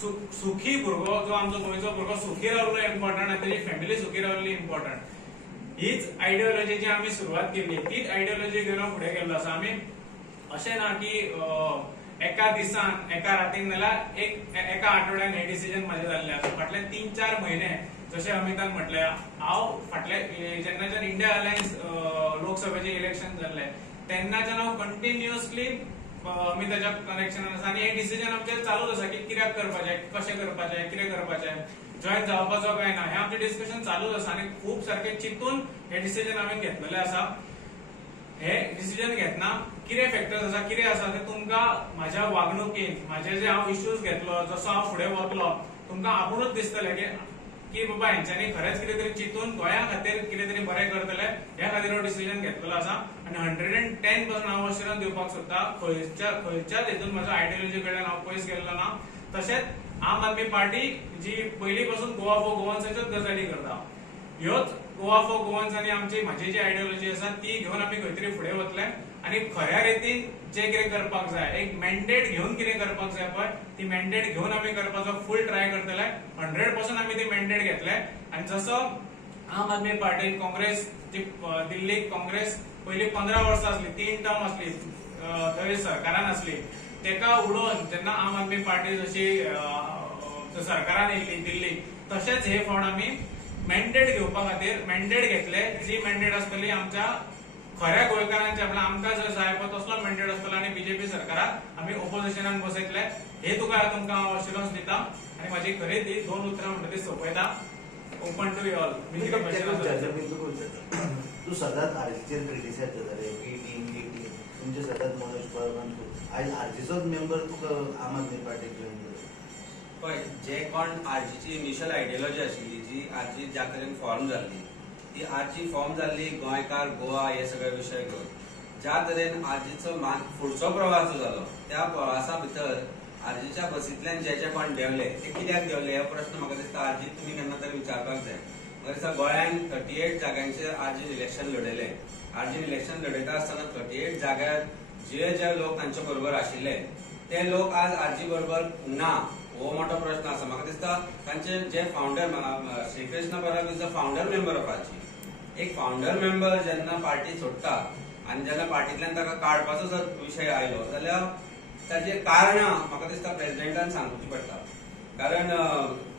सुखी भुरगो जो आमचो गोंयचो भुरगो सुखी रावलो इम्पॉर्टंट आनी तेजी फॅमिली सुखी रावली इम्पॉर्टंट. हीच आयडियोलॉजी जी आमी सुरवात केली तीच आयडियोलॉजी घेवन फुडें गेल्लो आसा. आमी अशें ना की एका दिसान एका रातीन नाल्यार एका आठवड्यान हे डिसिजन माझे जाल्ले आसा. फाटले 3-4 म्हयने जशें अमितान म्हटलें हांव फाटले जेन्नाच्यान इंडिया अलायन्स लोकसभेचे इलेक्शन जाल्ले तेन्नाच्यान हांव कंटिन्युअसली अमिताच्या कनेक्शनान आसा आनी हे डिसिजन आमचे चालूच आसा की कित्याक करपाचें, कशें करपाचें, कितें करपाचें, जॉईन जावपाचो काय ना, हे आमचें डिस्कशन चालूच आसा आनी खूब सारखे चिंतून हे डिसिजन हांवें घेतलेले आसा. हे डिसिजन घेतना कितें फॅक्टर्स आसा, कितें आसा ते तुमकां म्हाज्या वागणुकीन म्हाजे जे हांव इश्यूज घेतलो, जसो हांव फुडें वतलो तुमकां आपुणूच दिसतलें की बाबा हेंच्यांनी खरेंच कितें तरी चिंतून गोंया खातीर कितें तरी बरें करतले, ह्या खातीर हो डिसिजन घेतलेलो आसा. आनी 110% हांव अश्युरन्स दिवपाक सोदता खंयच्याच हेतून म्हाजो आयडियोलॉजी कडल्यान हांव पयस गेल्लो ना. तशेंच आम आदमी पार्टी जी पयली पासून गोवा फॉर गोवन्साच्योच गजाली करता, ह्योच गोवा फॉर गोवन्सांनी आमची म्हाजी जी आयडियोलॉजी आसा ती घेवन आमी खंय तरी फुडें वतले आनी खऱ्या रितीन जे कितें करपाक जाय, एक मॅन्डेट घेवन कितें करपाक जाय पळय ती मॅन्डेट घेवन आमी करपाचो फुल ट्राय करतले. 100% आमी ती मॅन्डेट घेतले. आनी जसो आम आदमी पार्टी काँग्रेस जी दिल्ली काँग्रेस पयली 15 वर्सां आसली, 3 टर्म आसली, थंय सरकारान आसली, तेका उडोवन जेन्ना आम आदमी पार्टी जशी सरकारान येयली दिल्ली, तशेंच हे फावट आमी मॅन्डेट घेवपा खातीर मॅन्डेट घेतले. जी मॅन्डेट आसतली आमच्या खऱ्या गोंयकारांचे आपल्या आमकां जर जाय पळय तसलो मॅन्डेट आसतलो आनी बीजेपी सरकाराक आमी ऑपोजिशनान बसयतले. हे तुमकां हांव अश्युरन्स दिता आनी म्हाजी खरी ती 2 उतरां म्हणटा ती सोंपयता. Open to all. तू सदांच आरजीचेर क्रिटिसायज जाताले, बी टीम तुमचे सदांच मनोज पवारान आयज आरजीचोच मेंबर तुका आम आदमी पार्टी जॉइन केलो पळय. जे कोण आरजीची इनिशियल आयडियोलॉजी आशिल्ली जी आरजी ज्या तरेन फॉर्म जाल्ली ती आरजी फॉर्म जाल्ली गोंयकार गोवा हे सगळे विशय घेवन. ज्या तरेन आरजीचो फुडचो प्रवास जो जालो त्या प्रवासा भितर आरजीच्या बसींतल्यान जे जे कोण देंवले ते कित्याक देंवले हो प्रश्न म्हाका दिसता आरजी तुमी केन्ना तरी विचारपाक जाय. म्हाका दिसता गोंयान 38 जाग्यांचेर आरजीन इलेक्शन लडयले. आरजीन इलेक्शन लडयता आसतना 38 जाग्यार जे जे लोक तांचे बरोबर आशिल्ले ते लोक आज आरजी बरोबर ना हो मोठो प्रश्न आसा. म्हाका दिसता तांचे जे founder Shrikrishna Parab is the founder member of RG. एक फाउंडर मेंबर जेन्ना पार्टी सोडटा आनी जेन्ना पार्टींतल्यान ताका काडपाचो जर विशय आयलो जाल्यार ताचे कारणां म्हाका दिसता प्रेसिडेंटान सांगची पडटा. कारण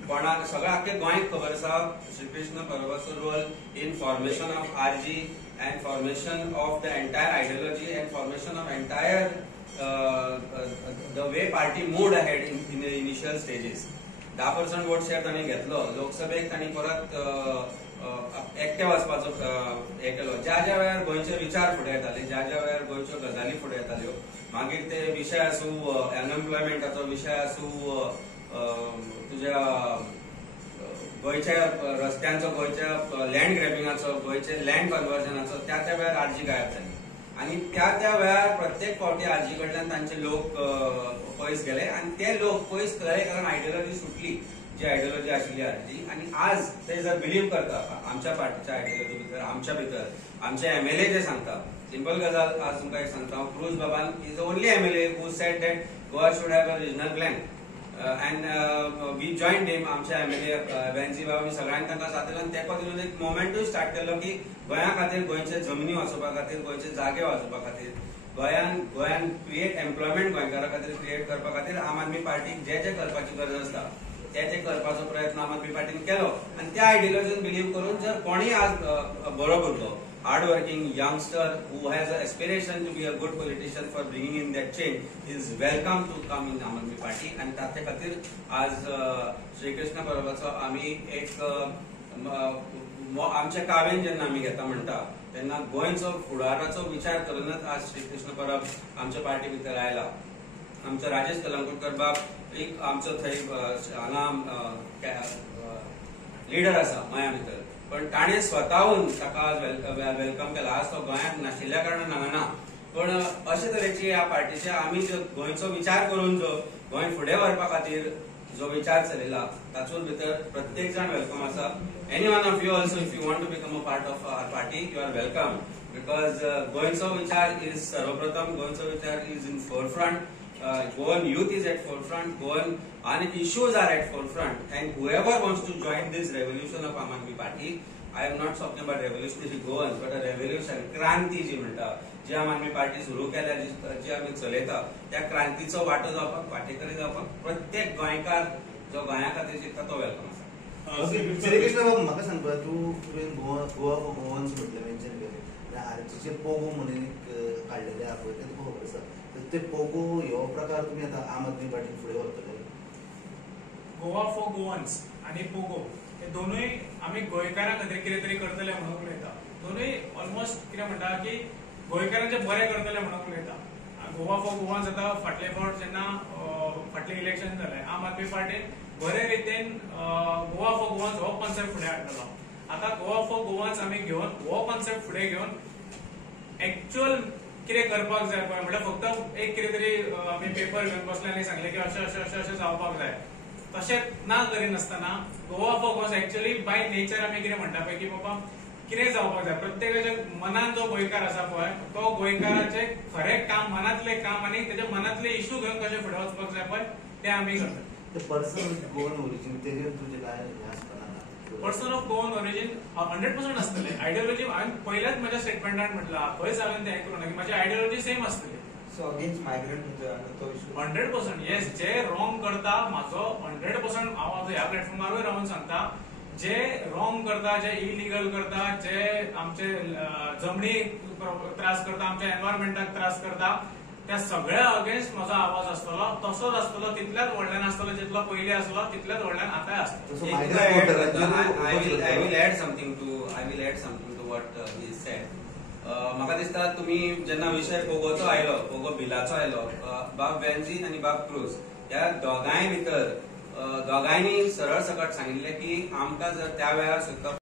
कोणाक सगळ्या आख्खे गोंयक खबर आसा श्रीकृष्ण परबाचो role in formation of RG and formation of the entire ideology and formation of entire the way party moved ahead in the initial stages. 10% vote share तांणी घेतलो. लोकसभेक तांणी परत एकटे वचपाचो हे केलो. ज्या ज्या वेळार गोंयचे विचार फुडें येताले, ज्या ज्या वेळार गोंयच्यो गजाली फुडें येताल्यो, मागीर ते विशय आसूं अनएम्प्लॉयमेंटाचो विशय आसूं, तुज्या गोंयच्या रस्त्यांचो, गोंयच्या लँड ग्रॅबिंगाचो, गोंयचे लँड कन्वर्जनाचो, त्या त्या वेळार आरजी गायब जाली. आनी त्या त्या वेळार प्रत्येक फावटी आरजी कडल्यान तांचे लोक पयस गेले आनी ते लोक पयस गेले कारण आयडियोलॉजी सुटली जी आयडियोलॉजी आशिल्ली आरजी. आनी आज ते जर बिलीव करता आमच्या पार्टीच्या आयडियोलॉजी भितर, आमच्या भितर आमचे एमएलए जे सांगता, सिंपल गजाल आज तुमकां एक सांगता, क्रूज बाबान is the only MLA who said that Goa should have a regional plan and we joined him. आमचे एमएलए वेन्सी बाबा सगळ्यांनी तांकां साथ दिलो आनी तेको दिवन एक मोमेंटूय स्टार्ट केलो की गोंया खातीर गोंयचे जमनी वाचोवपा खातीर, गोंयचे जागे वाचोवपा खातीर, गोंयान क्रिएट एम्प्लॉयमेंट गोंयकारा खातीर क्रिएट करपा खातीर आम आदमी पार्टीक जे जे करपाची गरज आसता ते करपाचो प्रयत्न आम आदमी पार्टीन केलो. आनी त्या आयडियोलॉजीन बिलीव करून जर कोणीय आज बरो भुरगो hard working youngster who has an aspiration to be a good politician for bringing in that change is welcome to come in Aam Aadmi Party. आणि ताचे खातीर आज श्रीकृष्ण परबाचो आमी एक आमच्या कावेन जेन्ना आमी घेता म्हणटा तेन्ना गोंयचो फुडाराचो विचार करूनच आज श्रीकृष्ण परब आमच्या पार्टी भितर आयला. आमचो राजेश कलंगूटकर बाब एक आमचो थंय हांगा लिडर आसा मया भितर, पण ताणें स्वताहून ताका वेलकम केला. आज तो गोंयांत नाशिल्ल्या कारणान हांगा ना, पण अशे तरेची ह्या पार्टीचे आमी जो गोंयचो विचार करून जो गोंय फुडें व्हरपा खातीर जो विचार चलयला तातूंत भितर प्रत्येक जाण वेलकम आसा. Any one of you also if you want to become a part of our party you are welcome, because गोंयचो विचार इज सर्वप्रथम, गोंयचो विचार is in forefront. Goan youth is at forefront, Goan and issues are at forefront, and whoever wants to join this revolution of Aam Aadmi Party, I am not talking about revolutionary Goans, but a revolution, क्रांती जी म्हणटा, जी आम आदमी party सुरू केल्या, जी आमी चलयता, त्या क्रांतीचो वाटो जावपाक, वाटेकरी जावपाक प्रत्येक गोंयकार जो गोंया खातीर चिंतता तो वेलकम आसा. श्रीकृष्ण बाबा म्हाका सांग पळय, तुवें गोवा फॉर गोवन्स म्हटलें मेन्शन केलें, आरचीचे पोगो म्हणून एक काडलेले आहा पळय, तें तुका खबर आसा? ते पोगो ह्यो प्रकार तुमी आतां आम आदमी पार्टीन फुडें व्हरतले? गोवा फॉर गोवन्स आणि पोगो हे दोनूय आमी गोंयकारां खातीर कितें तरी करतले म्हणून उलयता. दोनूय ऑलमोस्ट कितें म्हणटा की गोंयकारांचे बरें करतले म्हणून उलयता. गोवा फॉर गोवन्स आतां फाटले फावट जेन्ना फाटले इलेक्शन जालें, आम आदमी पार्टीन बरे रितीन गोवा फॉर गोवन्स हो कॉन्सेप्ट फुडें हाडलेलो. आतां गोवा फॉर गोवन्स आमी घेवन हो कॉन्सेप्ट फुडें घेवन एक्चुअल कितें करपाक जाय पळय, म्हणल्यार फक्त एक कितें तरी आमी पेपर घेवन बसले आनी सांगले की अशें अशें अशें अशें जावपाक जाय, तशें ना करिनासतना Goa for Goans actually by nature आमी कितें म्हणटा पळय की बाबा कितें जावपाक जाय, प्रत्येकाच्या मनान जो गोंयकार आसा पळय तो गोंयकाराचे खरें काम, मनातलें काम आनी तेच्या मनातले इश्यू घेवन कशें फुडें वचपाक जाय पळय तें आमी करता. ते पर्सन गोवन ओरिजिन तेजेर तुजें काय हें आसतना? पर्सन ऑफ गोवन ओरिजिन 100% असतले. आयडियोलॉजी हांवें पयल्याच म्हज्या स्टेटमेंटान म्हटलां, खंयच हांवें तें करूं ना की म्हाजी आयडियोलॉजी सेम आसतली. सो अगेन्स्ट मायग्रंट तो इशू 100% येस. जे रॉंग करता म्हाजो 100% हांव ह्या प्लॅटफॉर्मारूय रावन सांगता, जे रॉंग करता, जे इलिगल करता, जे आमचे जमनी त्रास करता, आमच्या एनवायरमेंटाक त्रास करता, त्या सगळ्या अगेन्स्ट म्हजो आवाज आसतलो. तसोच आसतलो, तितल्याच व्हडल्यान आसतलो जितलो पयलीं आसलो, तितल्याच व्हडल्यान आतांय आसतलो. I will add something to what he said. म्हाका दिसता तुम्ही जेन्ना विषय पोगोचो आयलो, पोगो बिलाचो आयलो, बाब वेन्झीन आणि बाब क्रूज ह्या दोगांय भितर दोगांयनी सरळ सकट सांगिल्लें की आमकां जर त्या वेळार सुद्दां